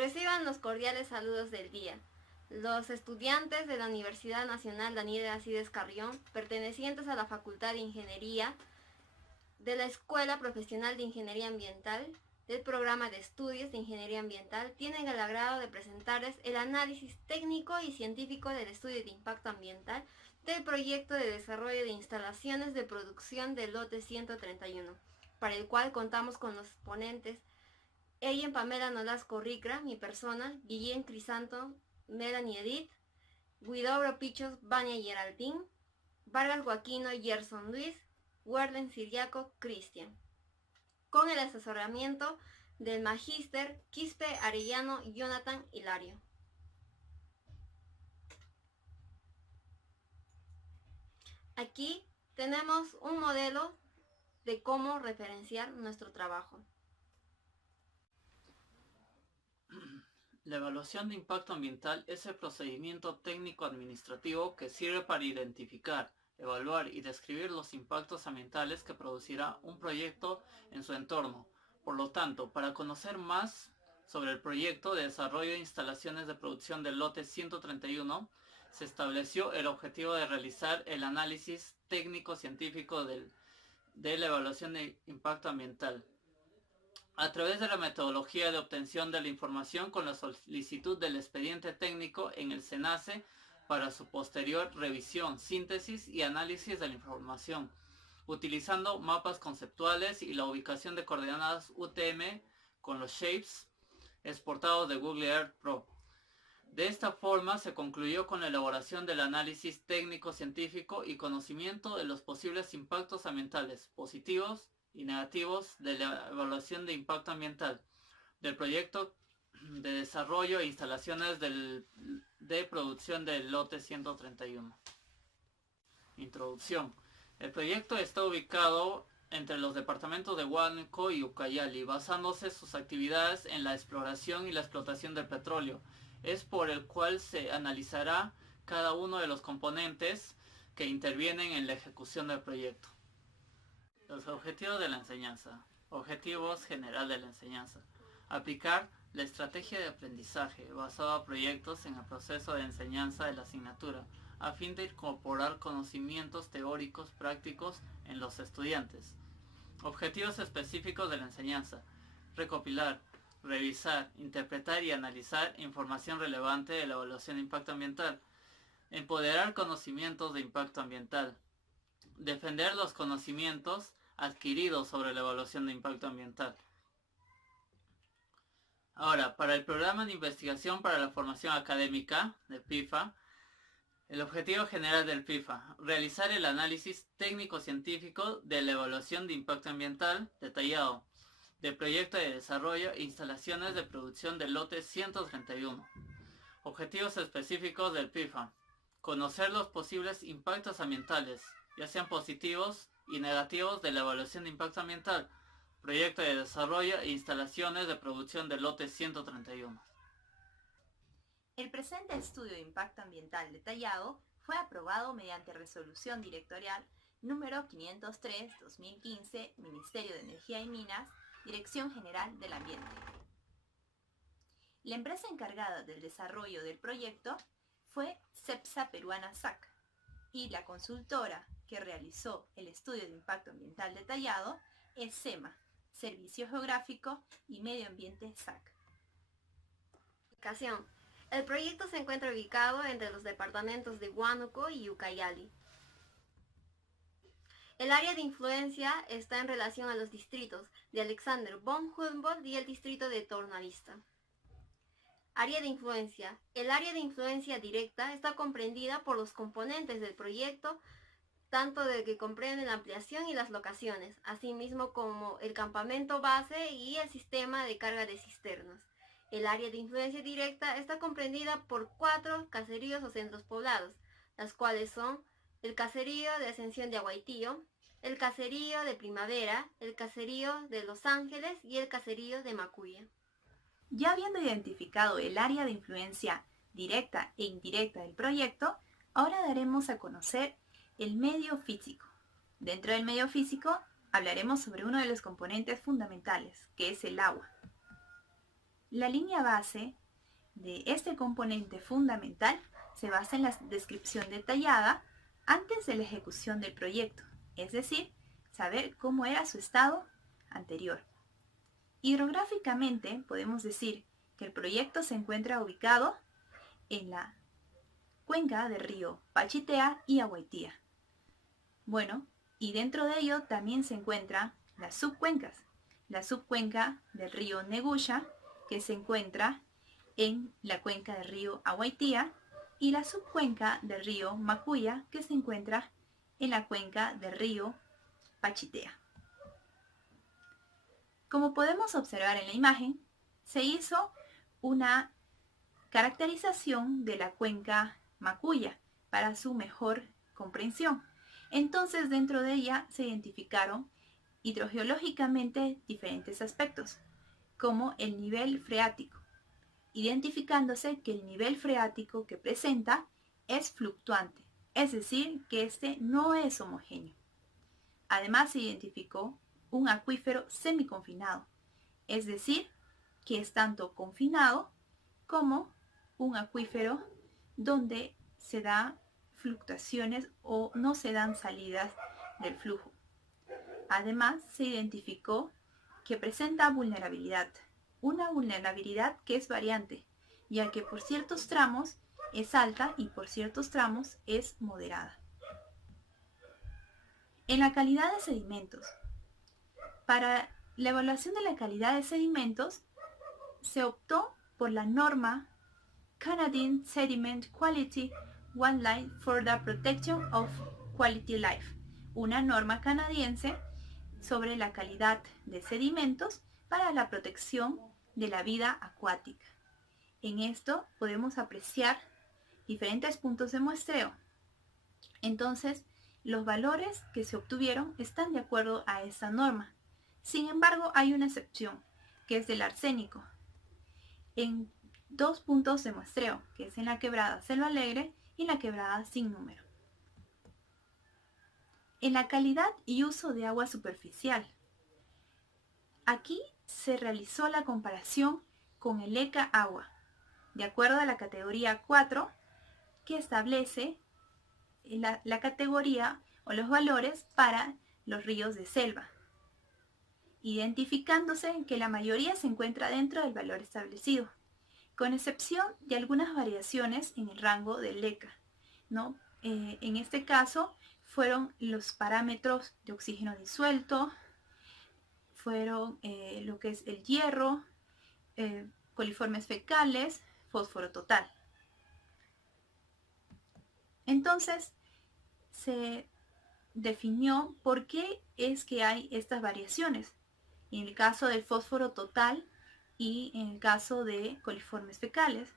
Reciban los cordiales saludos del día. Los estudiantes de la Universidad Nacional Daniel Alcides Carrión, pertenecientes a la Facultad de Ingeniería de la Escuela Profesional de Ingeniería Ambiental del Programa de Estudios de Ingeniería Ambiental, tienen el agrado de presentarles el análisis técnico y científico del estudio de impacto ambiental del proyecto de desarrollo de instalaciones de producción del lote 131, para el cual contamos con los ponentes Ellen Pamela Nolasco Ricra, mi persona, Guillén Crisanto, Melanie Edith, Guidobro Pichos, Vania Geraldine, Vargas Joaquino, Gerson Luis, Warden Siriaco, Cristian, con el asesoramiento del Magíster Quispe Arellano Jonathan Hilario. Aquí tenemos un modelo de cómo referenciar nuestro trabajo. La evaluación de impacto ambiental es el procedimiento técnico-administrativo que sirve para identificar, evaluar y describir los impactos ambientales que producirá un proyecto en su entorno. Por lo tanto, para conocer más sobre el proyecto de desarrollo de instalaciones de producción del lote 131, se estableció el objetivo de realizar el análisis técnico-científico de la evaluación de impacto ambiental, a través de la metodología de obtención de la información con la solicitud del expediente técnico en el SENACE para su posterior revisión, síntesis y análisis de la información, utilizando mapas conceptuales y la ubicación de coordenadas UTM con los shapes exportados de Google Earth Pro. De esta forma se concluyó con la elaboración del análisis técnico-científico y conocimiento de los posibles impactos ambientales positivos y negativos de la evaluación de impacto ambiental del proyecto de desarrollo e instalaciones de producción del lote 131. Introducción. El proyecto está ubicado entre los departamentos de Huánuco y Ucayali, basándose sus actividades en la exploración y la explotación del petróleo. Es por el cual se analizará cada uno de los componentes que intervienen en la ejecución del proyecto. Los objetivos de la enseñanza. Objetivos general de la enseñanza. Aplicar la estrategia de aprendizaje basada a proyectos en el proceso de enseñanza de la asignatura, a fin de incorporar conocimientos teóricos prácticos en los estudiantes. Objetivos específicos de la enseñanza. Recopilar, revisar, interpretar y analizar información relevante de la evaluación de impacto ambiental. Empoderar conocimientos de impacto ambiental. Defender los conocimientos adquiridos sobre la evaluación de impacto ambiental. Ahora, para el programa de investigación para la formación académica del PIFA, el objetivo general del PIFA, realizar el análisis técnico-científico de la evaluación de impacto ambiental detallado del proyecto de desarrollo e instalaciones de producción del lote 131. Objetivos específicos del PIFA, conocer los posibles impactos ambientales, ya sean positivos y negativos de la evaluación de impacto ambiental, proyecto de desarrollo e instalaciones de producción del lote 131. El presente estudio de impacto ambiental detallado fue aprobado mediante resolución directorial número 503-2015, Ministerio de Energía y Minas, Dirección General del Ambiente. La empresa encargada del desarrollo del proyecto fue CEPSA Peruana SAC, y la consultora que realizó el estudio de impacto ambiental detallado es SEMA, Servicio Geográfico y Medio Ambiente SAC. Ubicación. El proyecto se encuentra ubicado entre los departamentos de Huánuco y Ucayali. El área de influencia está en relación a los distritos de Alexander von Humboldt y el distrito de Tornavista. Área de influencia. El área de influencia directa está comprendida por los componentes del proyecto, tanto del que comprende la ampliación y las locaciones, asimismo como el campamento base y el sistema de carga de cisternas. El área de influencia directa está comprendida por 4 caseríos o centros poblados, las cuales son el caserío de Ascensión de Aguaitío, el caserío de Primavera, el caserío de Los Ángeles y el caserío de Macuya. Ya habiendo identificado el área de influencia directa e indirecta del proyecto, ahora daremos a conocer el medio físico. Dentro del medio físico hablaremos sobre uno de los componentes fundamentales, que es el agua. La línea base de este componente fundamental se basa en la descripción detallada antes de la ejecución del proyecto, es decir, saber cómo era su estado anterior. Hidrográficamente podemos decir que el proyecto se encuentra ubicado en la cuenca del río Pachitea y Aguaitía. Bueno, y dentro de ello también se encuentran las subcuencas. La subcuenca del río Neguya, que se encuentra en la cuenca del río Aguaitía, y la subcuenca del río Macuya, que se encuentra en la cuenca del río Pachitea. Como podemos observar en la imagen, se hizo una caracterización de la cuenca Macuya para su mejor comprensión. Entonces, dentro de ella se identificaron hidrogeológicamente diferentes aspectos, como el nivel freático, identificándose que el nivel freático que presenta es fluctuante, es decir, que este no es homogéneo. Además, se identificó un acuífero semiconfinado, es decir, que es tanto confinado como un acuífero donde se dan fluctuaciones o no se dan salidas del flujo. Además, se identificó que presenta vulnerabilidad, una vulnerabilidad que es variante, ya que por ciertos tramos es alta y por ciertos tramos es moderada. En la calidad de sedimentos. Para la evaluación de la calidad de sedimentos, se optó por la norma Canadian Sediment Quality Guideline for the Protection of Quality Life, una norma canadiense sobre la calidad de sedimentos para la protección de la vida acuática. En esto podemos apreciar diferentes puntos de muestreo. Entonces, los valores que se obtuvieron están de acuerdo a esta norma. Sin embargo, hay una excepción, que es del arsénico, en 2 puntos de muestreo, que es en la quebrada Selva Alegre y en la quebrada Sin Número. En la calidad y uso de agua superficial. Aquí se realizó la comparación con el ECA Agua, de acuerdo a la categoría 4, que establece la categoría o los valores para los ríos de selva, identificándose que la mayoría se encuentra dentro del valor establecido, con excepción de algunas variaciones en el rango del ECA, ¿no? En este caso fueron los parámetros de oxígeno disuelto, fueron lo que es el hierro, coliformes fecales, fósforo total. Entonces se definió por qué es que hay estas variaciones en el caso del fósforo total y en el caso de coliformes fecales.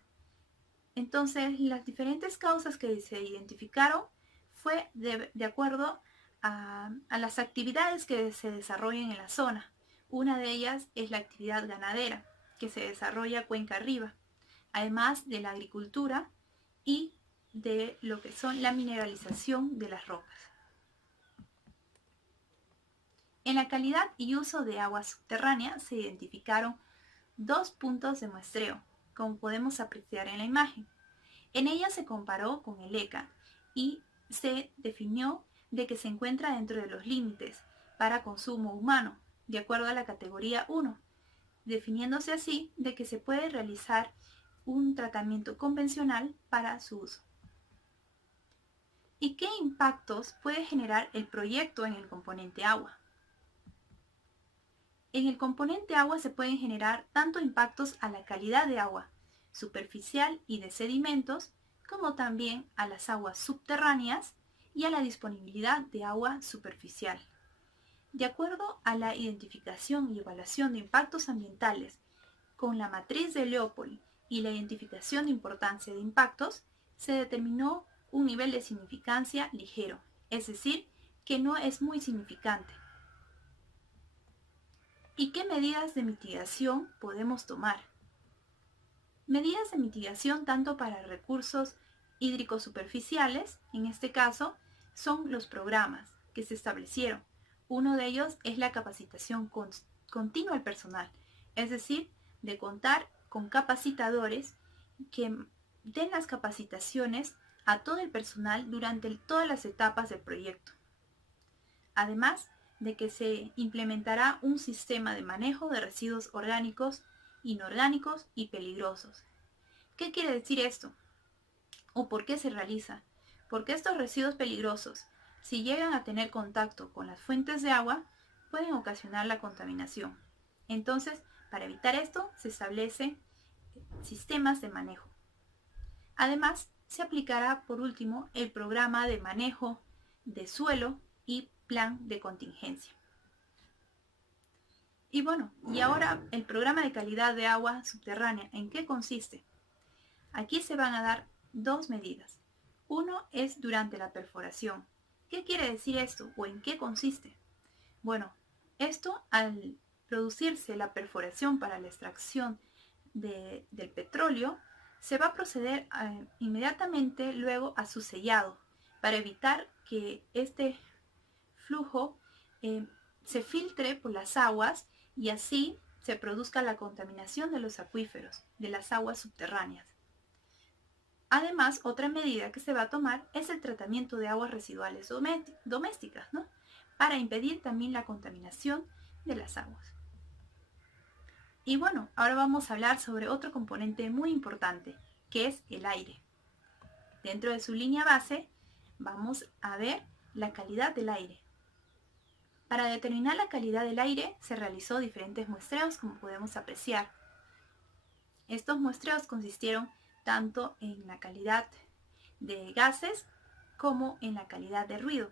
Entonces, las diferentes causas que se identificaron fue de acuerdo a las actividades que se desarrollan en la zona. Una de ellas es la actividad ganadera, que se desarrolla cuenca arriba, además de la agricultura y de lo que son la mineralización de las rocas. En la calidad y uso de agua subterránea se identificaron 2 puntos de muestreo, como podemos apreciar en la imagen. En ella se comparó con el ECA y se definió de que se encuentra dentro de los límites para consumo humano, de acuerdo a la categoría 1, definiéndose así de que se puede realizar un tratamiento convencional para su uso. ¿Y qué impactos puede generar el proyecto en el componente agua? En el componente agua se pueden generar tanto impactos a la calidad de agua superficial y de sedimentos, como también a las aguas subterráneas y a la disponibilidad de agua superficial. De acuerdo a la identificación y evaluación de impactos ambientales con la matriz de Leopold y la identificación de importancia de impactos, se determinó un nivel de significancia ligero, es decir, que no es muy significante. ¿Y qué medidas de mitigación podemos tomar? Medidas de mitigación tanto para recursos hídricos superficiales, en este caso, son los programas que se establecieron. Uno de ellos es la capacitación continua al personal, es decir, de contar con capacitadores que den las capacitaciones a todo el personal durante todas las etapas del proyecto. Además de que se implementará un sistema de manejo de residuos orgánicos, inorgánicos y peligrosos. ¿Qué quiere decir esto? ¿O por qué se realiza? Porque estos residuos peligrosos, si llegan a tener contacto con las fuentes de agua, pueden ocasionar la contaminación. Entonces, para evitar esto, se establecen sistemas de manejo. Además, se aplicará por último el programa de manejo de suelo y plan de contingencia. Y bueno, y ahora el programa de calidad de agua subterránea, ¿en qué consiste? Aquí se van a dar dos medidas. Uno es durante la perforación. ¿Qué quiere decir esto o en qué consiste? Bueno, esto al producirse la perforación para la extracción del petróleo, se va a proceder inmediatamente luego a su sellado para evitar que este flujo se filtre por las aguas y así se produzca la contaminación de los acuíferos, de las aguas subterráneas. Además, otra medida que se va a tomar es el tratamiento de aguas residuales domésticas, ¿no? Para impedir también la contaminación de las aguas. Y bueno, ahora vamos a hablar sobre otro componente muy importante, que es el aire. Dentro de su línea base, vamos a ver la calidad del aire. Para determinar la calidad del aire, se realizó diferentes muestreos, como podemos apreciar. Estos muestreos consistieron tanto en la calidad de gases como en la calidad de ruido.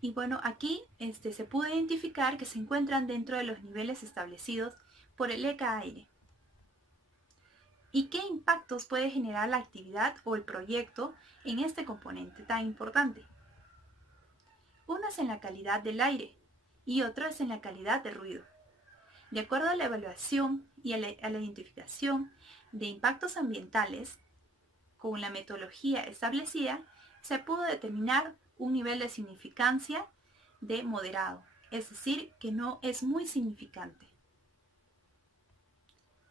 Y bueno, aquí se pudo identificar que se encuentran dentro de los niveles establecidos por el ECA-Aire. ¿Y qué impactos puede generar la actividad o el proyecto en este componente tan importante? Uno es en la calidad del aire y otro es en la calidad de ruido. De acuerdo a la evaluación y a la identificación de impactos ambientales, con la metodología establecida, se pudo determinar un nivel de significancia de moderado, es decir, que no es muy significante.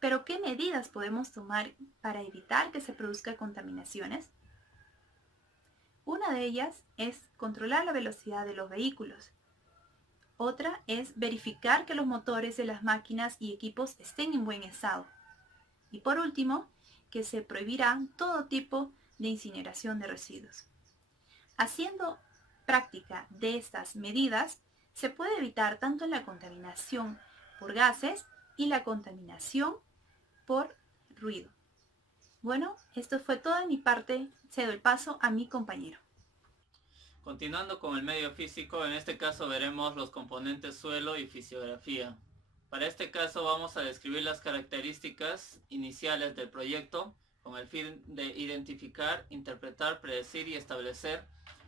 Pero, ¿qué medidas podemos tomar para evitar que se produzcan contaminaciones? Una de ellas es controlar la velocidad de los vehículos. Otra es verificar que los motores de las máquinas y equipos estén en buen estado. Y por último, que se prohibirá todo tipo de incineración de residuos. Haciendo práctica de estas medidas, se puede evitar tanto la contaminación por gases y la contaminación por ruido. Bueno, esto fue todo de mi parte. Cedo el paso a mi compañero. Continuando con el medio físico, en este caso veremos los componentes suelo y fisiografía. Para este caso vamos a describir las características iniciales del proyecto con el fin de identificar, interpretar, predecir y establecer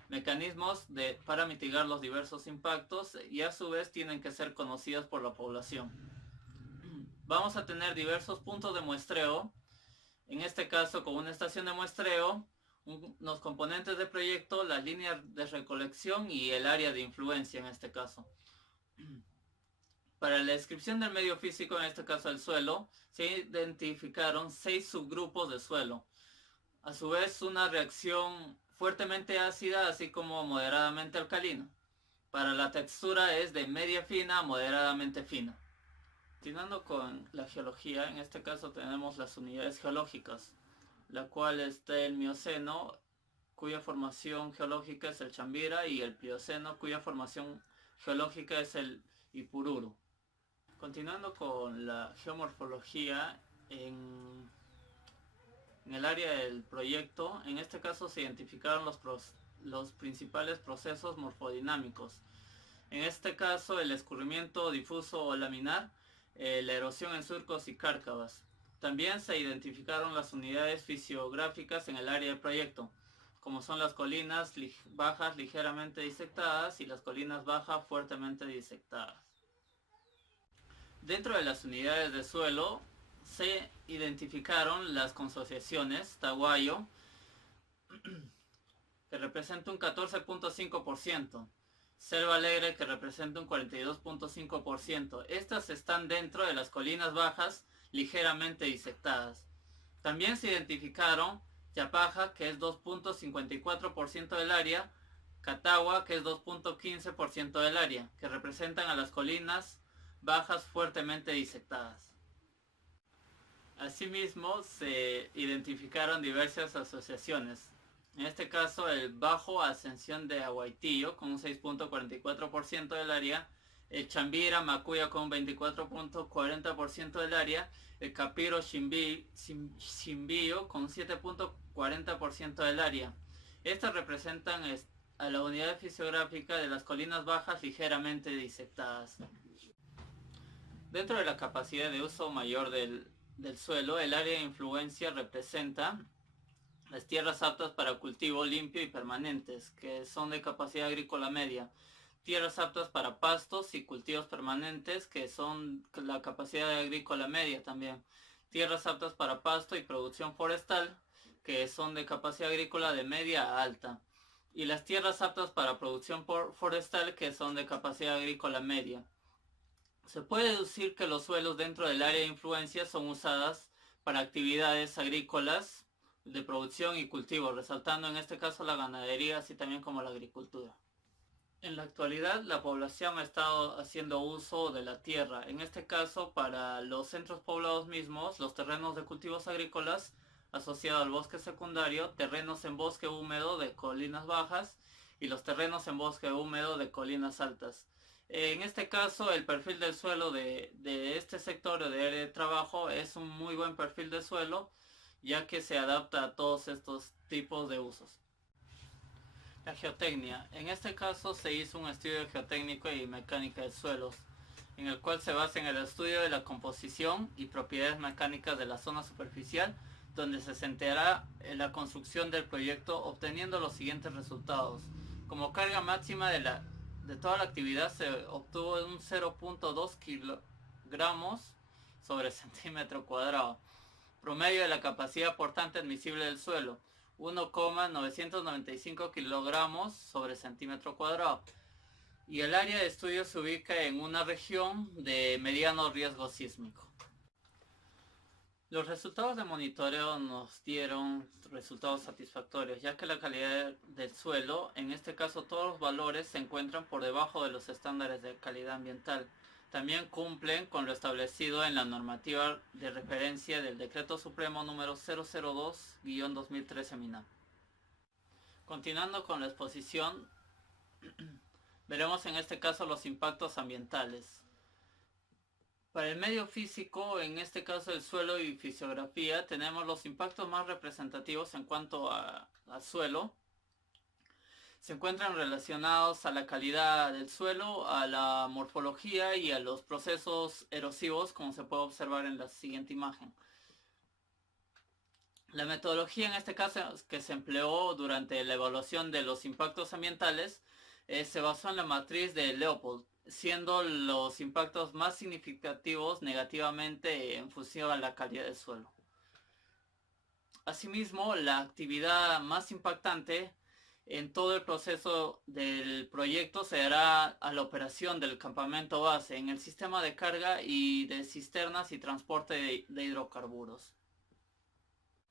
mecanismos para mitigar los diversos impactos y a su vez tienen que ser conocidos por la población. Vamos a tener diversos puntos de muestreo, en este caso con una estación de muestreo, unos componentes de proyecto, las líneas de recolección y el área de influencia en este caso. Para la descripción del medio físico, en este caso el suelo, se identificaron 6 subgrupos de suelo. A su vez, una reacción fuertemente ácida, así como moderadamente alcalina. Para la textura es de media fina a moderadamente fina. Continuando con la geología, en este caso tenemos las unidades geológicas, la cual está el Mioceno, cuya formación geológica es el Chambira, y el Plioceno, cuya formación geológica es el Ipururu. Continuando con la geomorfología, en el área del proyecto, en este caso se identificaron los principales procesos morfodinámicos. En este caso, el escurrimiento difuso o laminar, la erosión en surcos y cárcavas. También se identificaron las unidades fisiográficas en el área del proyecto, como son las colinas bajas ligeramente disectadas y las colinas bajas fuertemente disectadas. Dentro de las unidades de suelo se identificaron las consociaciones Taguayo, que representa un 14.5%, Selva Alegre, que representa un 42.5%. Estas están dentro de las colinas bajas ligeramente disectadas. También se identificaron Yapaja, que es 2.54% del área, Catagua, que es 2.15% del área, que representan a las colinas bajas fuertemente disectadas. Asimismo, se identificaron diversas asociaciones. En este caso, el Bajo Ascensión de Aguaitillo, con un 6.44% del área, el Chambira Macuya con un 24.40% del área, el Capiro Chimbillo con un 7.40% del área. Estas representan a la unidad fisiográfica de las colinas bajas ligeramente disectadas. Dentro de la capacidad de uso mayor del suelo, el área de influencia representa las tierras aptas para cultivo limpio y permanentes, que son de capacidad agrícola media, tierras aptas para pastos y cultivos permanentes, que son la capacidad agrícola media también, tierras aptas para pasto y producción forestal, que son de capacidad agrícola de media a alta, y las tierras aptas para producción forestal, que son de capacidad agrícola media. Se puede deducir que los suelos dentro del área de influencia son usadas para actividades agrícolas de producción y cultivo, resaltando en este caso la ganadería, así también como la agricultura. En la actualidad, la población ha estado haciendo uso de la tierra, en este caso para los centros poblados mismos, los terrenos de cultivos agrícolas asociados al bosque secundario, terrenos en bosque húmedo de colinas bajas y los terrenos en bosque húmedo de colinas altas. En este caso, el perfil del suelo de este sector de área de trabajo es un muy buen perfil de suelo, ya que se adapta a todos estos tipos de usos. La geotecnia. En este caso se hizo un estudio geotécnico y mecánica de suelos, en el cual se basa en el estudio de la composición y propiedades mecánicas de la zona superficial, donde se centrará en la construcción del proyecto, obteniendo los siguientes resultados. Como carga máxima de toda la actividad se obtuvo un 0.2 kilogramos sobre centímetro cuadrado. Promedio de la capacidad portante admisible del suelo, 1,995 kilogramos sobre centímetro cuadrado. Y el área de estudio se ubica en una región de mediano riesgo sísmico. Los resultados de monitoreo nos dieron resultados satisfactorios, ya que la calidad del suelo, en este caso todos los valores, se encuentran por debajo de los estándares de calidad ambiental. También cumplen con lo establecido en la normativa de referencia del Decreto Supremo número 002-2013 MINAM. Continuando con la exposición, veremos en este caso los impactos ambientales. Para el medio físico, en este caso el suelo y fisiografía, tenemos los impactos más representativos en cuanto a suelo. Se encuentran relacionados a la calidad del suelo, a la morfología y a los procesos erosivos, como se puede observar en la siguiente imagen. La metodología en este caso que se empleó durante la evaluación de los impactos ambientales se basó en la matriz de Leopold, siendo los impactos más significativos negativamente en función a la calidad del suelo. Asimismo, la actividad más impactante en todo el proceso del proyecto se dará a la operación del campamento base en el sistema de carga y de cisternas y transporte de hidrocarburos.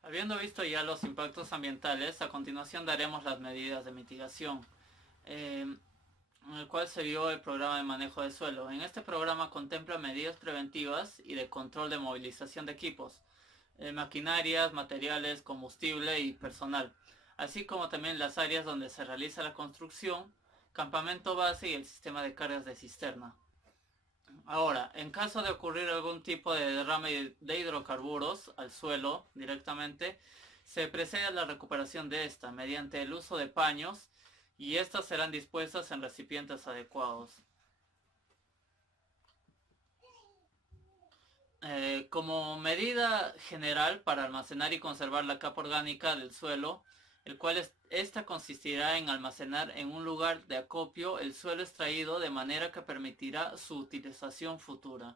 Habiendo visto ya los impactos ambientales, a continuación daremos las medidas de mitigación, en el cual se vio el programa de manejo de suelo. En este programa contempla medidas preventivas y de control de movilización de equipos, maquinarias, materiales, combustible y personal, así como también las áreas donde se realiza la construcción, campamento base y el sistema de cargas de cisterna. Ahora, en caso de ocurrir algún tipo de derrame de hidrocarburos al suelo directamente, se procede a la recuperación de esta mediante el uso de paños, y estas serán dispuestas en recipientes adecuados. Como medida general para almacenar y conservar la capa orgánica del suelo, el cual esta consistirá en almacenar en un lugar de acopio el suelo extraído de manera que permitirá su utilización futura.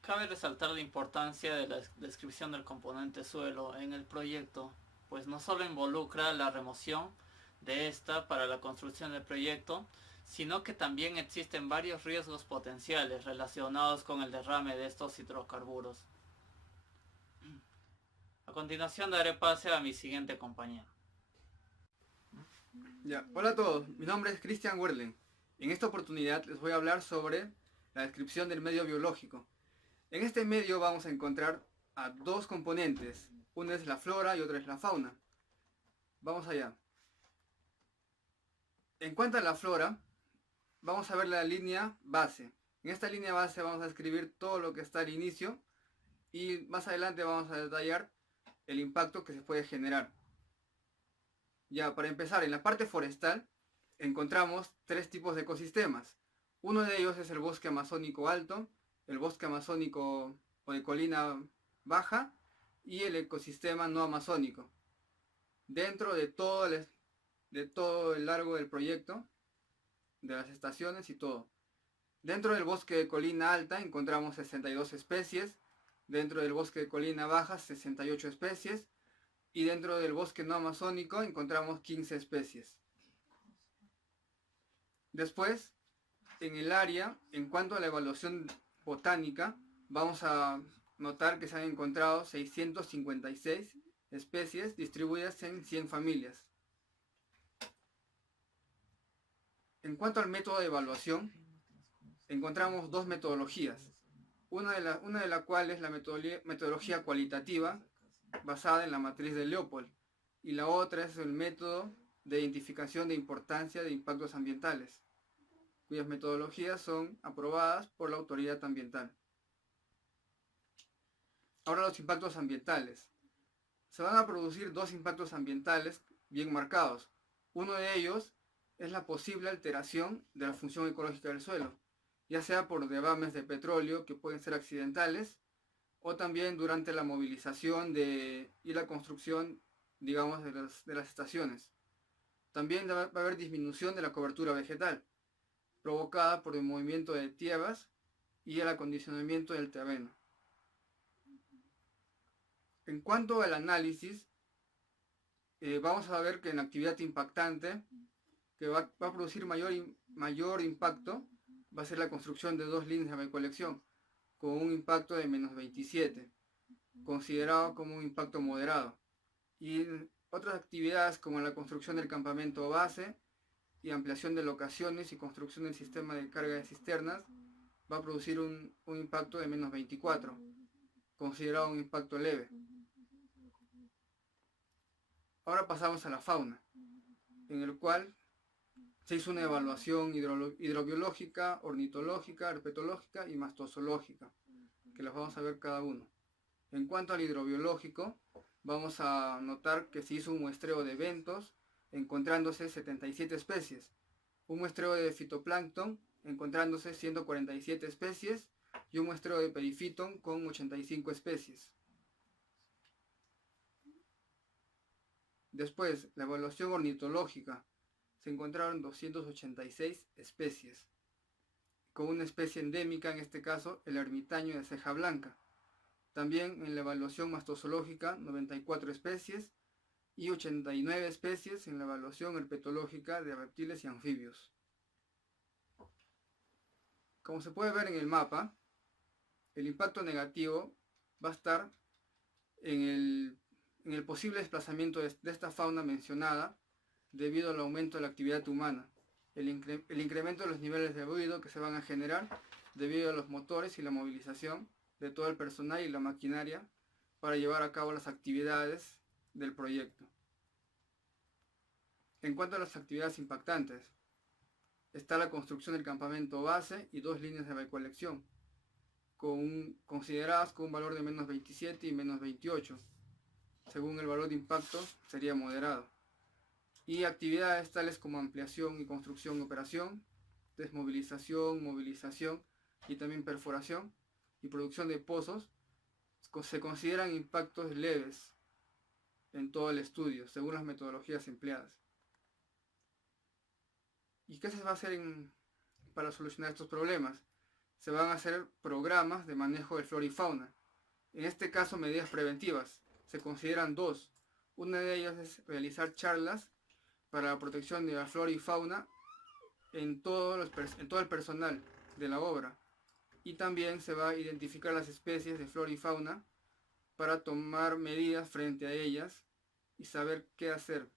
Cabe resaltar la importancia de la descripción del componente suelo en el proyecto, pues no solo involucra la remoción de esta para la construcción del proyecto, sino que también existen varios riesgos potenciales relacionados con el derrame de estos hidrocarburos. A continuación daré pase a mi siguiente compañero. Ya. Hola a todos, mi nombre es Christian Werlen. En esta oportunidad les voy a hablar sobre la descripción del medio biológico. En este medio vamos a encontrar a dos componentes, una es la flora y otra es la fauna. Vamos allá. En cuanto a la flora, vamos a ver la línea base. En esta línea base vamos a escribir todo lo que está al inicio y más adelante vamos a detallar el impacto que se puede generar. Ya, para empezar, en la parte forestal encontramos tres tipos de ecosistemas. Uno de ellos es el bosque amazónico alto, el bosque amazónico o de colina baja y el ecosistema no amazónico. Dentro de todo el largo del proyecto, de las estaciones y todo. Dentro del bosque de colina alta encontramos 62 especies, dentro del bosque de colina baja 68 especies, y dentro del bosque no amazónico encontramos 15 especies. Después, en el área, en cuanto a la evaluación botánica, vamos a notar que se han encontrado 656 especies distribuidas en 100 familias. En cuanto al método de evaluación, encontramos dos metodologías. Una de las cuales es la metodología cualitativa, basada en la matriz de Leopold, y la otra es el método de identificación de importancia de impactos ambientales, cuyas metodologías son aprobadas por la autoridad ambiental. Ahora los impactos ambientales. Se van a producir dos impactos ambientales bien marcados. Uno de ellos es la posible alteración de la función ecológica del suelo, ya sea por derrames de petróleo que pueden ser accidentales, o también durante la movilización y la construcción, digamos, de las estaciones. También va a haber disminución de la cobertura vegetal, provocada por el movimiento de tierras y el acondicionamiento del terreno. En cuanto al análisis, vamos a ver que en la actividad impactante, que va a producir mayor impacto, va a ser la construcción de dos líneas de recolección, con un impacto de menos 27, considerado como un impacto moderado. Y otras actividades como la construcción del campamento base y ampliación de locaciones y construcción del sistema de carga de cisternas va a producir un impacto de menos 24, considerado un impacto leve. Ahora pasamos a la fauna, en el cual se hizo una evaluación hidrobiológica, ornitológica, herpetológica y mastozoológica, que las vamos a ver cada uno. En cuanto al hidrobiológico, vamos a notar que se hizo un muestreo de bentos, encontrándose 77 especies, un muestreo de fitoplancton, encontrándose 147 especies, y un muestreo de perifiton con 85 especies. Después, la evaluación ornitológica. Se encontraron 286 especies, con una especie endémica, en este caso el ermitaño de ceja blanca. También en la evaluación mastozoológica 94 especies y 89 especies en la evaluación herpetológica de reptiles y anfibios. Como se puede ver en el mapa, el impacto negativo va a estar en el posible desplazamiento de esta fauna mencionada, debido al aumento de la actividad humana, el incremento de los niveles de ruido que se van a generar debido a los motores y la movilización de todo el personal y la maquinaria para llevar a cabo las actividades del proyecto. En cuanto a las actividades impactantes, está la construcción del campamento base y dos líneas de recolección, consideradas con un valor de menos 27 y menos 28. Según el valor de impacto sería moderado. Y actividades tales como ampliación y construcción, operación, desmovilización, movilización y también perforación y producción de pozos se consideran impactos leves en todo el estudio, según las metodologías empleadas. ¿Y qué se va a hacer para solucionar estos problemas? Se van a hacer programas de manejo de flora y fauna. En este caso, medidas preventivas. Se consideran dos. Una de ellas es realizar charlas para la protección de la flora y fauna en todo el personal de la obra. Y también se va a identificar las especies de flora y fauna para tomar medidas frente a ellas y saber qué hacer.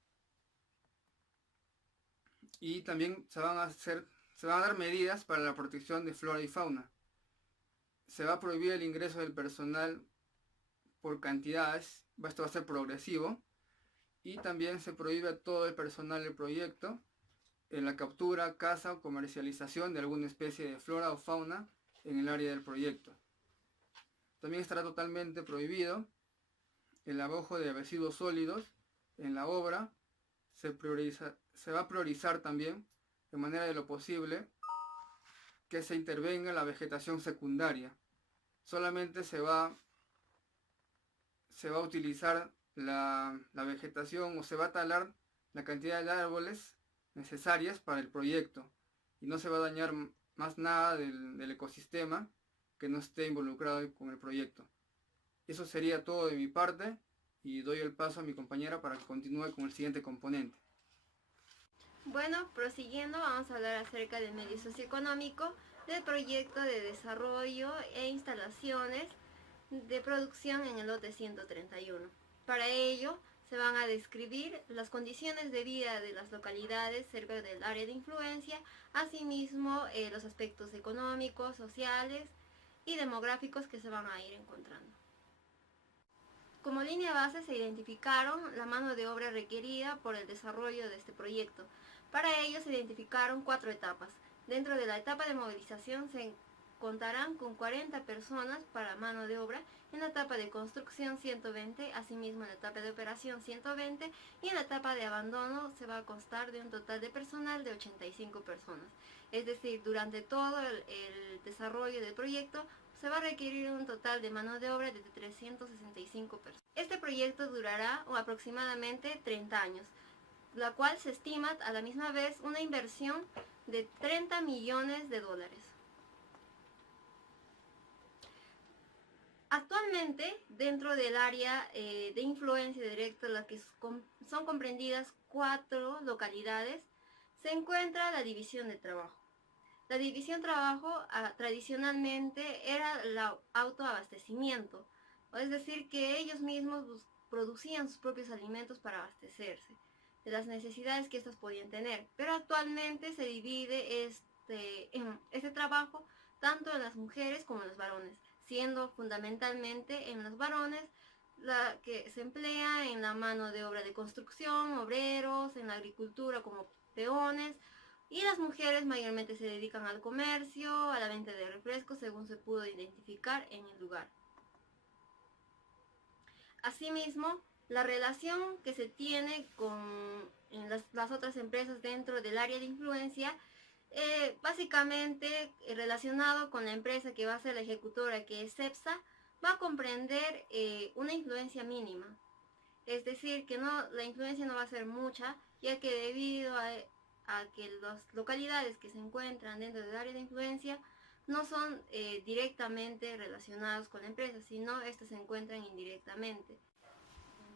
Y también se van a dar medidas para la protección de flora y fauna. Se va a prohibir el ingreso del personal por cantidades, esto va a ser progresivo, y también se prohíbe a todo el personal del proyecto en la captura, caza o comercialización de alguna especie de flora o fauna en el área del proyecto. También estará totalmente prohibido el abojo de residuos sólidos en la obra. Se va a priorizar también, de manera de lo posible, que se intervenga la vegetación secundaria. Solamente se va a utilizar la vegetación, o se va a talar la cantidad de árboles necesarias para el proyecto, y no se va a dañar más nada del ecosistema que no esté involucrado con el proyecto. Eso sería todo de mi parte, y doy el paso a mi compañera para que continúe con el siguiente componente. Bueno, prosiguiendo, vamos a hablar acerca del medio socioeconómico del proyecto de desarrollo e instalaciones de producción en el lote 131. Para ello, se van a describir las condiciones de vida de las localidades cerca del área de influencia, asimismo los aspectos económicos, sociales y demográficos que se van a ir encontrando. Como línea base se identificaron la mano de obra requerida por el desarrollo de este proyecto. Para ello se identificaron 4 etapas. Dentro de la etapa de movilización se contarán con 40 personas para mano de obra, en la etapa de construcción 120, asimismo en la etapa de operación 120, y en la etapa de abandono se va a constar de un total de personal de 85 personas. Es decir, durante todo el desarrollo del proyecto se va a requerir un total de mano de obra de 365 personas. Este proyecto durará aproximadamente 30 años, la cual se estima a la misma vez una inversión de 30 millones de dólares. Actualmente, dentro del área de influencia directa, en la que son comprendidas 4 localidades, se encuentra la división de trabajo. La división trabajo tradicionalmente era el autoabastecimiento, es decir, que ellos mismos producían sus propios alimentos para abastecerse de las necesidades que estos podían tener. Pero actualmente se divide este trabajo tanto en las mujeres como en los varones, siendo fundamentalmente en los varones la que se emplea en la mano de obra de construcción, obreros, en la agricultura como peones, y las mujeres mayormente se dedican al comercio, a la venta de refrescos, según se pudo identificar en el lugar. Asimismo, la relación que se tiene con las otras empresas dentro del área de influencia, básicamente relacionado con la empresa que va a ser la ejecutora, que es CEPSA, va a comprender una influencia mínima. Es decir, que la influencia no va a ser mucha, ya que debido a que las localidades que se encuentran dentro del área de influencia no son directamente relacionadas con la empresa, sino estas se encuentran indirectamente.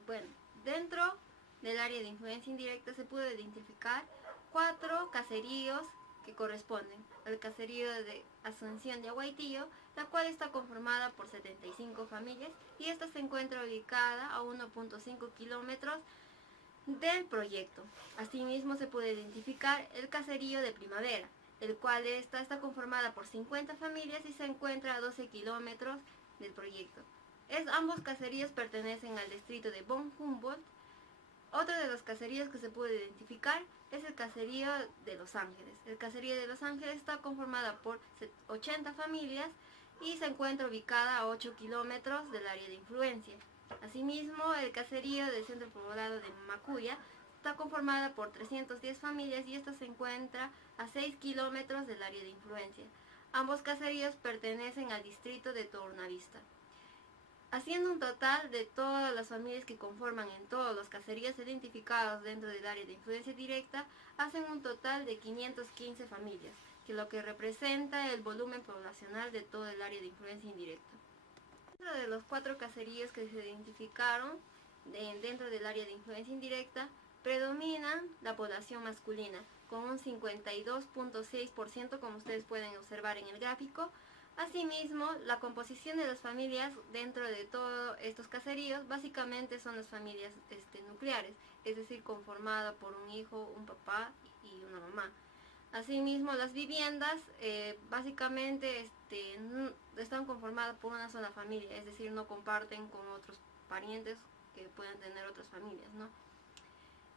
Bueno, dentro del área de influencia indirecta se pudo identificar 4 caseríos que corresponden al caserío de Asunción de Aguaitillo, la cual está conformada por 75 familias, y esta se encuentra ubicada a 1.5 kilómetros del proyecto. Asimismo se puede identificar el caserío de Primavera, el cual está conformada por 50 familias y se encuentra a 12 kilómetros del proyecto. Ambos caseríos pertenecen al distrito de Von Humboldt. Otro de los caseríos que se puede identificar es el caserío de Los Ángeles. El caserío de Los Ángeles está conformada por 80 familias y se encuentra ubicada a 8 kilómetros del área de influencia. Asimismo, el caserío del centro poblado de Macuya está conformada por 310 familias y esta se encuentra a 6 kilómetros del área de influencia. Ambos caseríos pertenecen al distrito de Tornavista. Haciendo un total de todas las familias que conforman en todos los caseríos identificados dentro del área de influencia directa, hacen un total de 515 familias, que lo que representa el volumen poblacional de todo el área de influencia indirecta. Dentro de los 4 caseríos que se identificaron dentro del área de influencia indirecta, predomina la población masculina, con un 52.6%, como ustedes pueden observar en el gráfico. Asimismo, la composición de las familias dentro de todos estos caseríos básicamente son las familias nucleares, es decir, conformada por un hijo, un papá y una mamá. Asimismo, las viviendas básicamente están conformadas por una sola familia, es decir, no comparten con otros parientes que puedan tener otras familias, ¿no?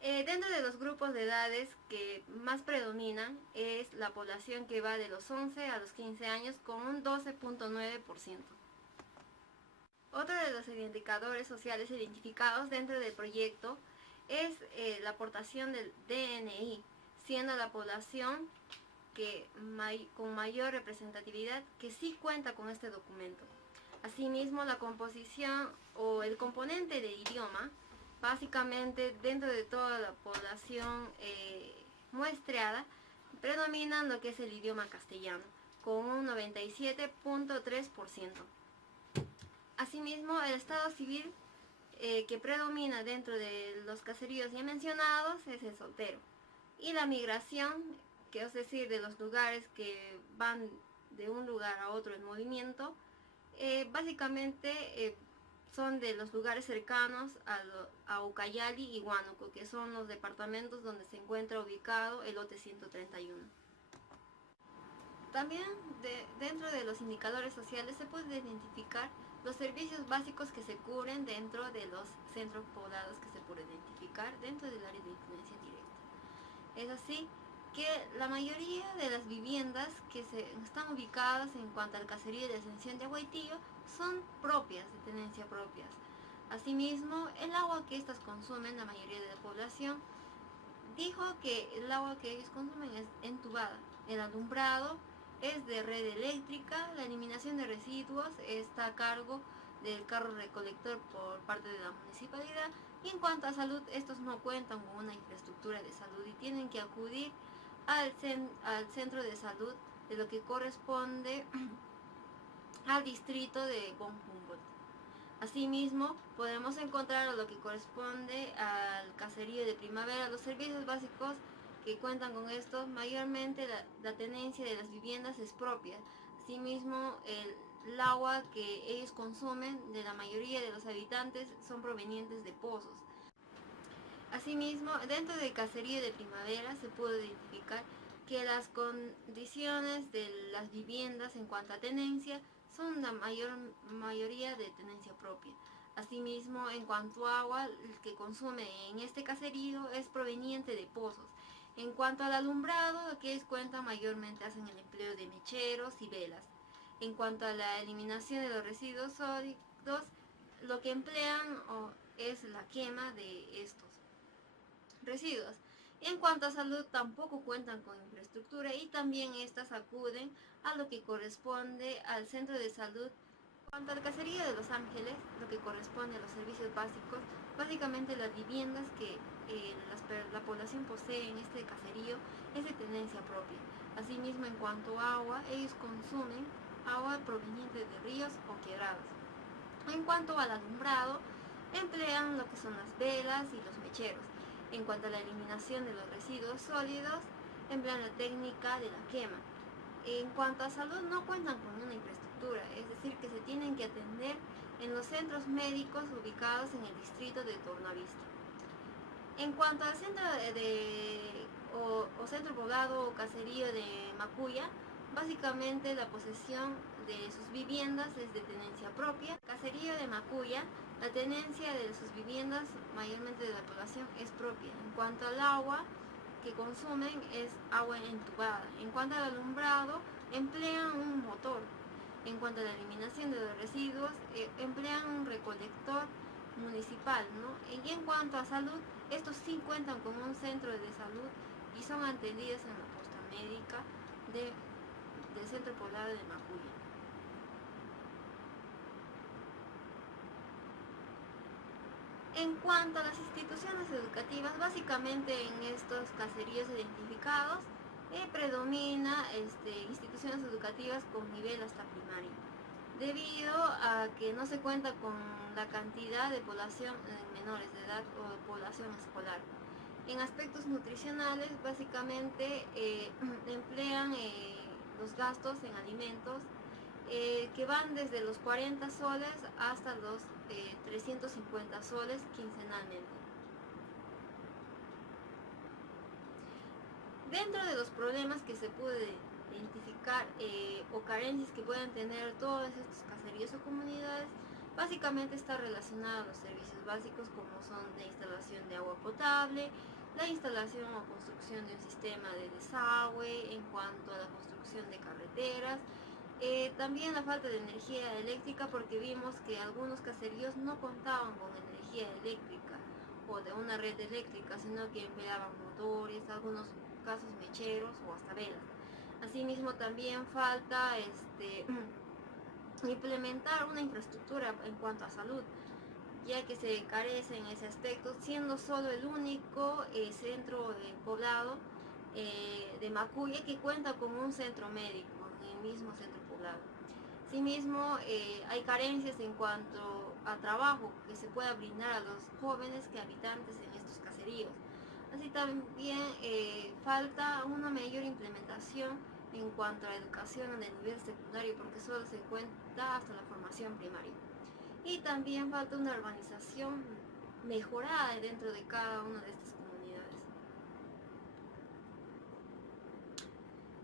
Dentro de los grupos de edades que más predominan es la población que va de los 11 a los 15 años con un 12.9%. Otro de los indicadores sociales identificados dentro del proyecto es la aportación del DNI, siendo la población con mayor representatividad que sí cuenta con este documento. Asimismo, la composición o el componente de idioma, básicamente dentro de toda la población muestreada, predominan lo que es el idioma castellano, con un 97.3%. Asimismo, el estado civil que predomina dentro de los caseríos ya mencionados es el soltero. Y la migración, que es decir, de los lugares que van de un lugar a otro en movimiento, básicamente son de los lugares cercanos a Ucayali y Huánuco, que son los departamentos donde se encuentra ubicado el lote 131. También dentro de los indicadores sociales se puede identificar los servicios básicos que se cubren dentro de los centros poblados que se puede identificar dentro del área de influencia directa. Es así que la mayoría de las viviendas que están ubicadas en cuanto al caserío de Ascensión de Aguaitillo son propias, de tenencia propias. Asimismo, el agua que estas consumen, la mayoría de la población, dijo que el agua que ellos consumen es entubada. El alumbrado es de red eléctrica, la eliminación de residuos está a cargo del carro recolector por parte de la municipalidad. Y en cuanto a salud, estos no cuentan con una infraestructura de salud y tienen que acudir al centro de salud de lo que corresponde al distrito de Von Humboldt. Asimismo, podemos encontrar lo que corresponde al caserío de Primavera. Los servicios básicos que cuentan con esto, mayormente la tenencia de las viviendas es propia. Asimismo, el agua que ellos consumen de la mayoría de los habitantes son provenientes de pozos. Asimismo, dentro del caserío de Primavera se puede identificar que las condiciones de las viviendas en cuanto a tenencia son la mayoría de tenencia propia. Asimismo, en cuanto a agua, el que consume en este caserío es proveniente de pozos. En cuanto al alumbrado, lo que ellos cuentan mayormente hacen el empleo de mecheros y velas. En cuanto a la eliminación de los residuos sólidos, lo que emplean es la quema de estos residuos. En cuanto a salud, tampoco cuentan con infraestructura y también estas acuden a lo que corresponde al centro de salud. En cuanto al caserío de Los Ángeles, lo que corresponde a los servicios básicos, básicamente las viviendas que la población posee en este caserío es de tenencia propia. Asimismo, en cuanto a agua, ellos consumen agua proveniente de ríos o quebradas. En cuanto al alumbrado, emplean lo que son las velas y los mecheros. En cuanto a la eliminación de los residuos sólidos, emplean la técnica de la quema. En cuanto a salud, no cuentan con una infraestructura, es decir, que se tienen que atender en los centros médicos ubicados en el distrito de Tornavista. En cuanto al centro centro poblado o caserío de Macuya, básicamente la posesión de sus viviendas es de tenencia propia. Caserío de Macuya, la tenencia de sus viviendas, mayormente de la población, es propia. En cuanto al agua que consumen es agua entubada. En cuanto al alumbrado, emplean un motor. En cuanto a la eliminación de los residuos, emplean un recolector municipal, ¿no? Y en cuanto a salud, estos sí cuentan con un centro de salud y son atendidas en la posta médica del centro poblado de Macuya. En cuanto a las instituciones educativas, básicamente en estos caseríos identificados predomina instituciones educativas con nivel hasta primaria, debido a que no se cuenta con la cantidad de población menores de edad o de población escolar. En aspectos nutricionales, básicamente emplean los gastos en alimentos que van desde los 40 soles hasta los 350 soles quincenalmente. Dentro de los problemas que se puede identificar o carencias que puedan tener todos estos caseríos o comunidades, básicamente está relacionado a los servicios básicos como son la instalación de agua potable, la instalación o construcción de un sistema de desagüe, en cuanto a la construcción de carreteras, también la falta de energía eléctrica, porque vimos que algunos caseríos no contaban con energía eléctrica o de una red eléctrica, sino que empleaban motores, algunos casos mecheros o hasta velas. Asimismo también falta implementar una infraestructura en cuanto a salud, ya que se carece en ese aspecto, siendo solo el único centro poblado de Macuye que cuenta con un centro médico en el mismo centro poblado. Asimismo, hay carencias en cuanto a trabajo que se pueda brindar a los jóvenes que habitantes en estos caseríos. Así también falta una mayor implementación en cuanto a la educación en el nivel secundario, porque solo se cuenta hasta la formación primaria. Y también falta una urbanización mejorada dentro de cada una de estas comunidades.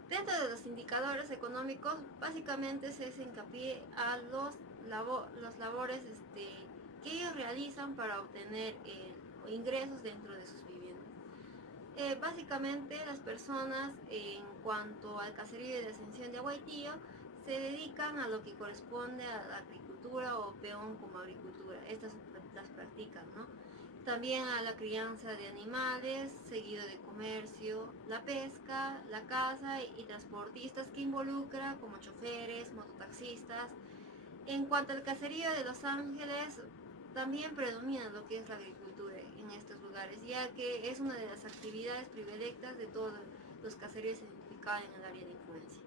Dentro de los indicadores económicos, básicamente se hace hincapié a los labores que ellos realizan para obtener ingresos dentro de sus viviendas. Básicamente las personas en cuanto al caserío de Ascensión de Aguaitío se dedican a lo que corresponde a la agricultura o peón como agricultura. Estas las practican, ¿no? También a la crianza de animales, seguido de comercio, la pesca, la caza y transportistas que involucra como choferes, mototaxistas. En cuanto al caserío de Los Ángeles, también predomina lo que es la agricultura en estos lugares, ya que es una de las actividades predilectas de todos los caseríos identificados en el área de influencia.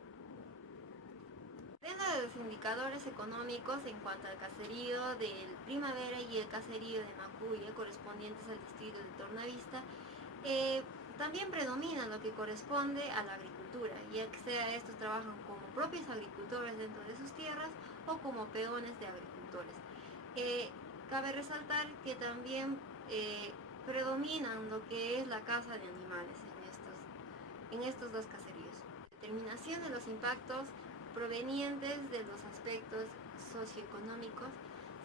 Dentro de los indicadores económicos en cuanto al caserío del Primavera y el caserío de Macuye, correspondientes al distrito de Tornavista, también predomina lo que corresponde a la agricultura, ya que sea estos trabajan como propios agricultores dentro de sus tierras o como peones de agricultores. Cabe resaltar que también predominan lo que es la caza de animales en estos dos caseríos. Determinación de los impactos provenientes de los aspectos socioeconómicos,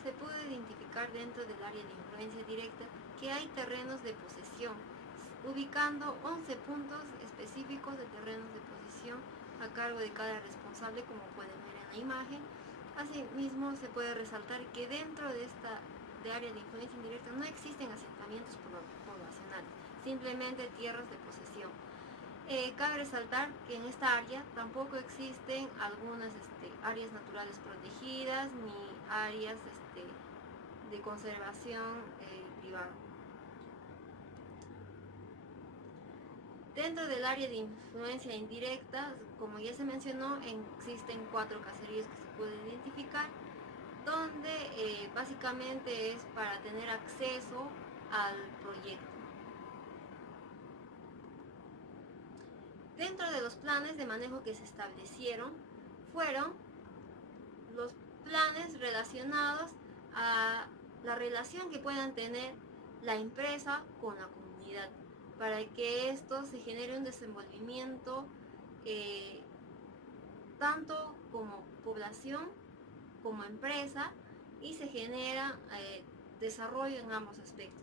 se pudo identificar dentro del área de influencia directa que hay terrenos de posesión, ubicando 11 puntos específicos de terrenos de posesión a cargo de cada responsable, como pueden ver en la imagen. Asimismo, se puede resaltar que dentro de esta área de influencia indirecta no existen asentamientos poblacionales, simplemente tierras de posesión. Cabe resaltar que en esta área tampoco existen algunas áreas naturales protegidas ni áreas de conservación privada. Dentro del área de influencia indirecta, como ya se mencionó, existen 4 caseríos que se pueden identificar, donde básicamente es para tener acceso al proyecto. Dentro de los planes de manejo que se establecieron, fueron los planes relacionados a la relación que puedan tener la empresa con la comunidad, para que esto se genere un desenvolvimiento tanto como población como empresa, y se genera desarrollo en ambos aspectos.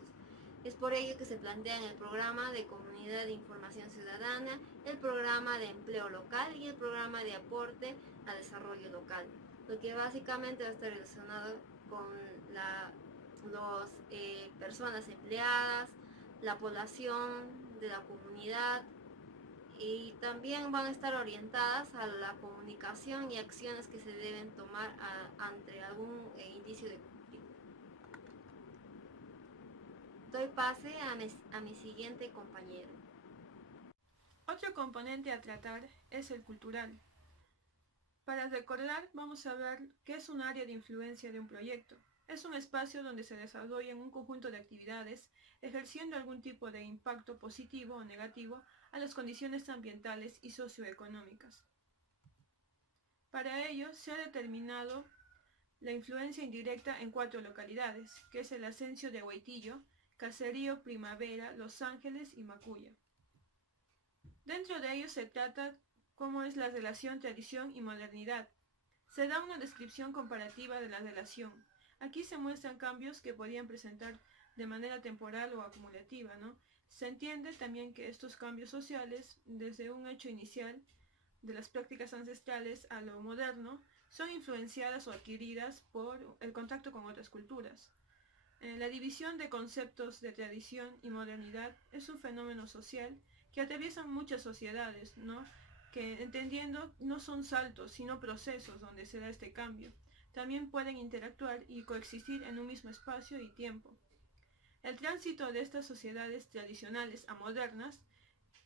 Es por ello que se plantea en el programa de Comunidad de Información Ciudadana, el programa de empleo local y el programa de aporte a desarrollo local, lo que básicamente va a estar relacionado con las personas empleadas, la población de la comunidad, y también van a estar orientadas a la comunicación y acciones que se deben tomar ante algún indicio de conflicto. Doy pase a mi siguiente compañero. Otro componente a tratar es el cultural. Para recordar, vamos a ver qué es un área de influencia de un proyecto. Es un espacio donde se desarrollan un conjunto de actividades ejerciendo algún tipo de impacto positivo o negativo a las condiciones ambientales y socioeconómicas. Para ello se ha determinado la influencia indirecta en 4 localidades, que es el Ascenso de Huaytillo, Caserío Primavera, Los Ángeles y Macuya. Dentro de ello se trata cómo es la relación tradición y modernidad. Se da una descripción comparativa de la relación. Aquí se muestran cambios que podían presentar de manera temporal o acumulativa, ¿no? Se entiende también que estos cambios sociales, desde un hecho inicial de las prácticas ancestrales a lo moderno, son influenciadas o adquiridas por el contacto con otras culturas. La división de conceptos de tradición y modernidad es un fenómeno social que atraviesan muchas sociedades, ¿no? Que entendiendo no son saltos, sino procesos donde se da este cambio. También pueden interactuar y coexistir en un mismo espacio y tiempo. El tránsito de estas sociedades tradicionales a modernas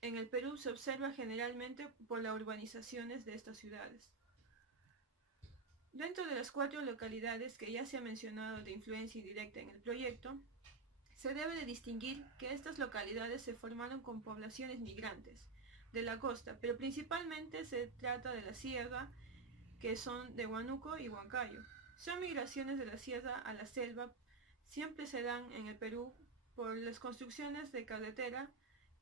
en el Perú se observa generalmente por las urbanizaciones de estas ciudades. Dentro de las 4 localidades que ya se ha mencionado de influencia indirecta en el proyecto, se debe de distinguir que estas localidades se formaron con poblaciones migrantes de la costa, pero principalmente se trata de la sierra, que son de Huánuco y Huancayo. Son migraciones de la sierra a la selva, siempre se dan en el Perú por las construcciones de carretera,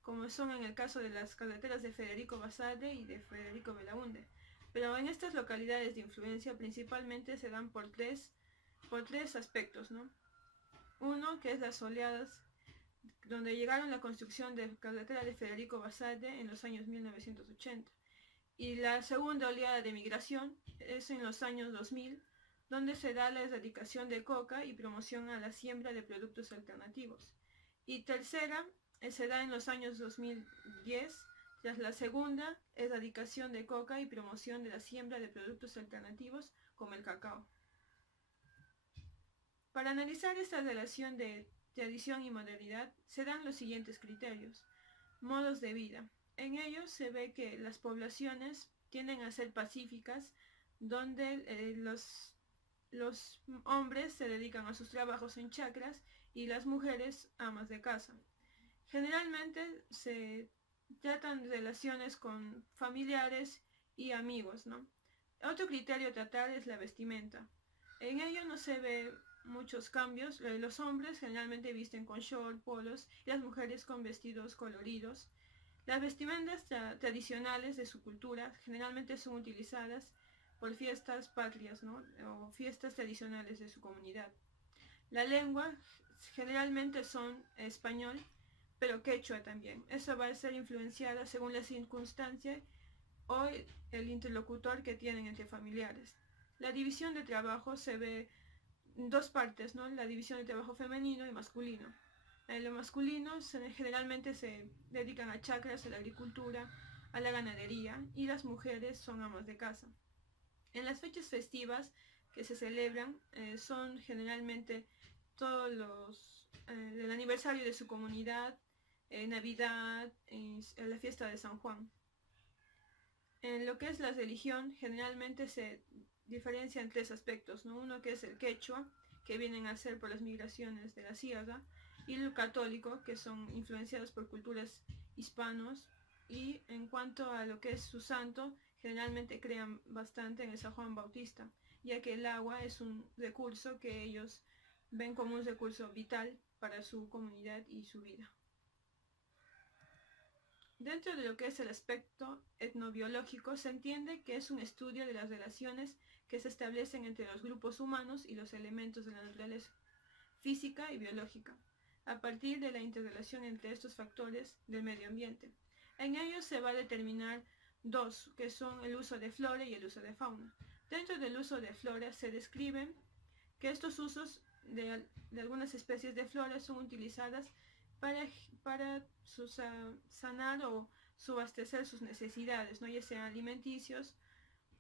como son en el caso de las carreteras de Federico Basadre y de Federico Belaúnde. Pero en estas localidades de influencia principalmente se dan por tres aspectos, ¿no? Uno, que es las oleadas, donde llegaron la construcción de carretera de Federico Basadre en los años 1980. Y la segunda oleada de migración es en los años 2000, donde se da la erradicación de coca y promoción a la siembra de productos alternativos. Y tercera, se da en los años 2010, tras la segunda erradicación de coca y promoción de la siembra de productos alternativos como el cacao. Para analizar esta relación de tradición y modernidad se dan los siguientes criterios. Modos de vida. En ellos se ve que las poblaciones tienden a ser pacíficas, donde los hombres se dedican a sus trabajos en chacras y las mujeres amas de casa. Generalmente se tratan relaciones con familiares y amigos, ¿no? Otro criterio a tratar es la vestimenta. En ello no se ve muchos cambios. Los hombres generalmente visten con short, polos, y las mujeres con vestidos coloridos. Las vestimentas tradicionales de su cultura generalmente son utilizadas por fiestas patrias, ¿no? O fiestas tradicionales de su comunidad. La lengua generalmente son español, pero quechua también. Eso va a ser influenciada según la circunstancia o el interlocutor que tienen entre familiares. La división de trabajo se ve en 2 partes, ¿no? La división de trabajo femenino y masculino. En lo masculino generalmente se dedican a chacras, a la agricultura, a la ganadería, y las mujeres son amas de casa. En las fechas festivas que se celebran son generalmente todos el aniversario de su comunidad, Navidad, la fiesta de San Juan. En lo que es la religión, generalmente se diferencia en 3 aspectos, ¿no? Uno que es el quechua, que vienen a ser por las migraciones de la sierra, y el católico, que son influenciados por culturas hispanos, y en cuanto a lo que es su santo, generalmente crean bastante en el San Juan Bautista, ya que el agua es un recurso que ellos ven como un recurso vital para su comunidad y su vida. Dentro de lo que es el aspecto etnobiológico, se entiende que es un estudio de las relaciones que se establecen entre los grupos humanos y los elementos de la naturaleza, física y biológica, a partir de la interrelación entre estos factores del medio ambiente. En ellos se va a determinar 2, que son el uso de flora y el uso de fauna. Dentro del uso de flora se describen que estos usos de algunas especies de flora son utilizadas para sanar o subastecer sus necesidades, ¿no? Ya sean alimenticios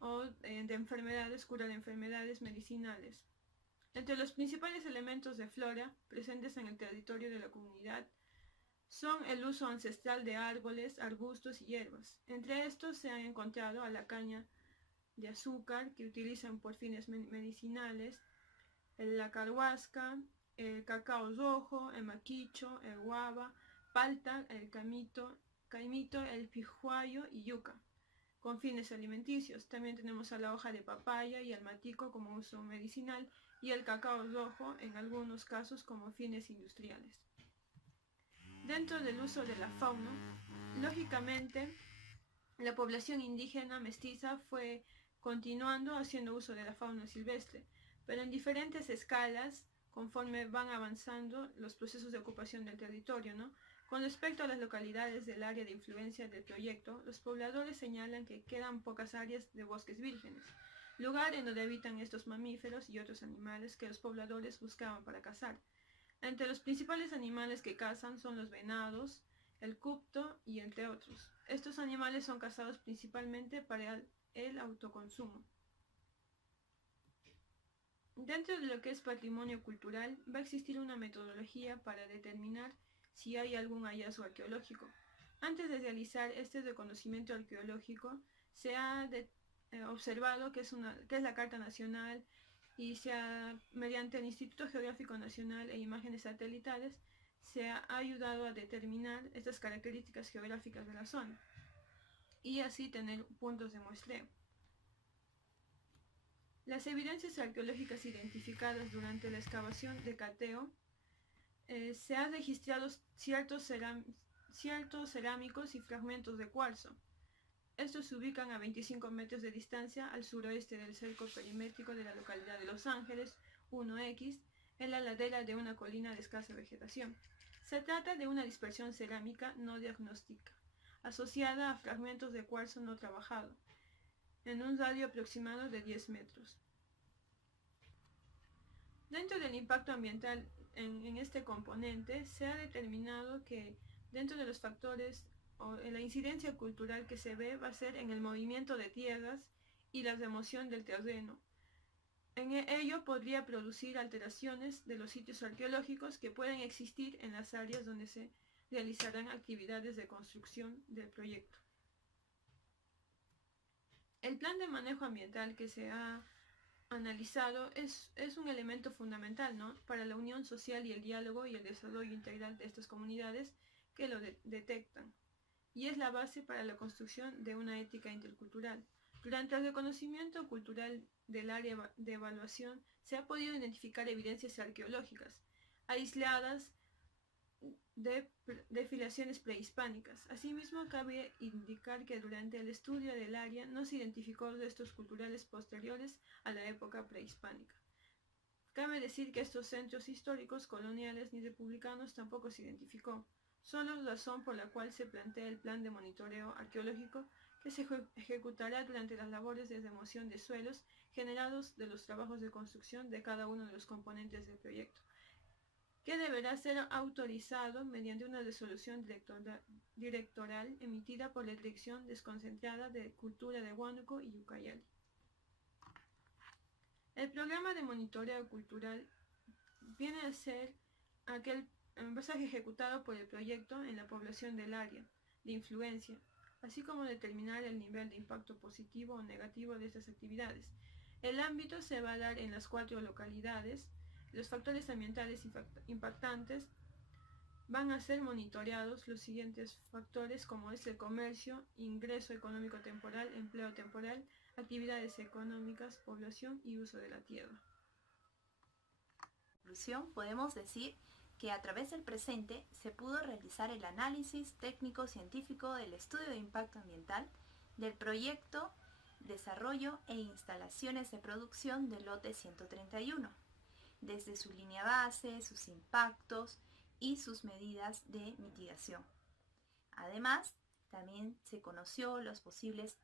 o de enfermedades, curar enfermedades medicinales. Entre los principales elementos de flora presentes en el territorio de la comunidad son el uso ancestral de árboles, arbustos y hierbas. Entre estos se han encontrado a la caña de azúcar, que utilizan por fines medicinales, la carhuasca, el cacao rojo, el maquicho, el guava, palta, el caimito, el pijuayo y yuca, con fines alimenticios. También tenemos a la hoja de papaya y al matico como uso medicinal y el cacao rojo en algunos casos como fines industriales. Dentro del uso de la fauna, lógicamente, la población indígena mestiza fue continuando haciendo uso de la fauna silvestre, pero en diferentes escalas conforme van avanzando los procesos de ocupación del territorio, ¿no? Con respecto a las localidades del área de influencia del proyecto, los pobladores señalan que quedan pocas áreas de bosques vírgenes, lugar en donde habitan estos mamíferos y otros animales que los pobladores buscaban para cazar. Entre los principales animales que cazan son los venados, el cupto y entre otros. Estos animales son cazados principalmente para el autoconsumo. Dentro de lo que es patrimonio cultural, va a existir una metodología para determinar si hay algún hallazgo arqueológico. Antes de realizar este reconocimiento arqueológico, se ha observado que es la Carta Nacional y mediante el Instituto Geográfico Nacional e imágenes satelitales se ha ayudado a determinar estas características geográficas de la zona y así tener puntos de muestreo. Las evidencias arqueológicas identificadas durante la excavación de cateo se han registrado ciertos cerámicos y fragmentos de cuarzo. Estos se ubican a 25 metros de distancia al suroeste del cerco perimétrico de la localidad de Los Ángeles, 1X, en la ladera de una colina de escasa vegetación. Se trata de una dispersión cerámica no diagnóstica, asociada a fragmentos de cuarzo no trabajado, en un radio aproximado de 10 metros. Dentro del impacto ambiental en este componente, se ha determinado que dentro de los factores o en la incidencia cultural que se ve va a ser en el movimiento de tierras y la remoción del terreno. En ello podría producir alteraciones de los sitios arqueológicos que pueden existir en las áreas donde se realizarán actividades de construcción del proyecto. El plan de manejo ambiental que se ha analizado es un elemento fundamental, ¿no?, para la unión social y el diálogo y el desarrollo integral de estas comunidades que lo detectan, y es la base para la construcción de una ética intercultural. Durante el reconocimiento cultural del área de evaluación se ha podido identificar evidencias arqueológicas aisladas de filiaciones prehispánicas. Asimismo, cabe indicar que durante el estudio del área no se identificó restos culturales posteriores a la época prehispánica. Cabe decir que estos centros históricos, coloniales ni republicanos tampoco se identificó, solo razón por la cual se plantea el plan de monitoreo arqueológico que se ejecutará durante las labores de remoción de suelos generados de los trabajos de construcción de cada uno de los componentes del proyecto, que deberá ser autorizado mediante una resolución directoral emitida por la Dirección Desconcentrada de Cultura de Huánuco y Ucayali. El programa de monitoreo cultural viene a ser aquel pasaje ejecutado por el proyecto en la población del área de influencia, así como determinar el nivel de impacto positivo o negativo de estas actividades. El ámbito se va a dar en las 4 localidades. Los factores ambientales impactantes van a ser monitoreados los siguientes factores, como es el comercio, ingreso económico temporal, empleo temporal, actividades económicas, población y uso de la tierra. En conclusión, podemos decir que a través del presente se pudo realizar el análisis técnico-científico del estudio de impacto ambiental del proyecto, desarrollo e instalaciones de producción del lote 131, desde su línea base, sus impactos y sus medidas de mitigación. Además, también se conoció los posibles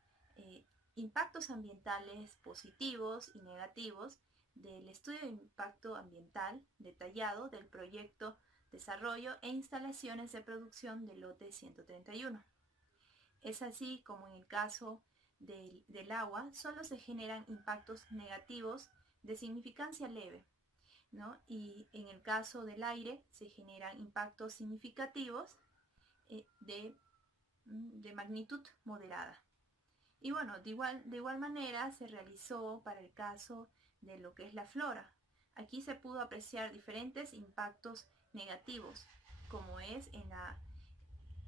impactos ambientales positivos y negativos del estudio de impacto ambiental detallado del proyecto, desarrollo e instalaciones de producción del lote 131. Es así como en el caso del agua solo se generan impactos negativos de significancia leve, ¿no? Y en el caso del aire se generan impactos significativos de magnitud moderada. Y bueno, de igual manera se realizó para el caso de lo que es la flora. Aquí se pudo apreciar diferentes impactos negativos, como es en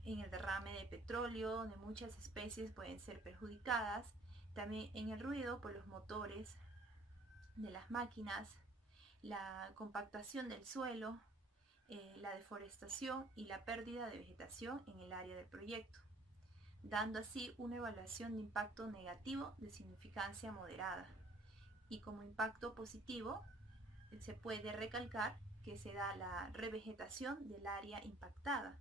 el derrame de petróleo, donde muchas especies pueden ser perjudicadas, también en el ruido por los motores de las máquinas, la compactación del suelo, la deforestación y la pérdida de vegetación en el área del proyecto, dando así una evaluación de impacto negativo de significancia moderada. Y como impacto positivo, se puede recalcar que se da la revegetación del área impactada.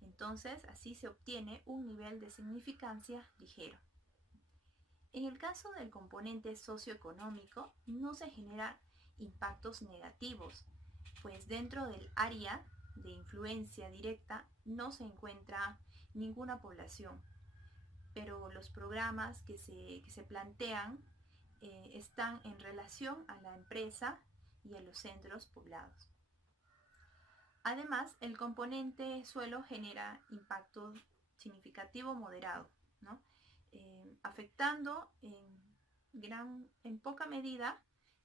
Entonces, así se obtiene un nivel de significancia ligero. En el caso del componente socioeconómico, no se generan impactos negativos, pues dentro del área de influencia directa no se encuentra ninguna población, pero los programas que se plantean están en relación a la empresa y a los centros poblados. Además, el componente suelo genera impacto significativo moderado, ¿no? Afectando en poca medida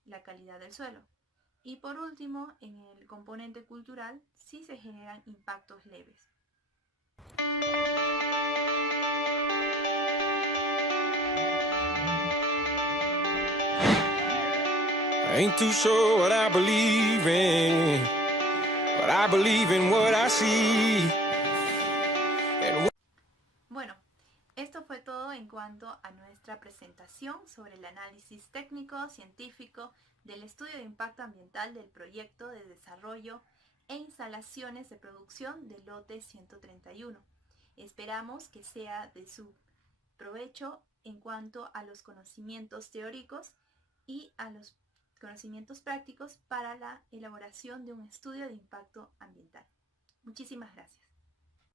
la calidad del suelo. Y por último, en el componente cultural sí se generan impactos leves. I ain't too sure what I believe in, but I believe in what I see. Bueno, esto fue todo en cuanto a nuestra presentación sobre el análisis técnico, científico del estudio de impacto ambiental del proyecto de desarrollo e instalaciones de producción del lote 131. Esperamos que sea de su provecho en cuanto a los conocimientos teóricos y a los conocimientos prácticos para la elaboración de un estudio de impacto ambiental. Muchísimas gracias.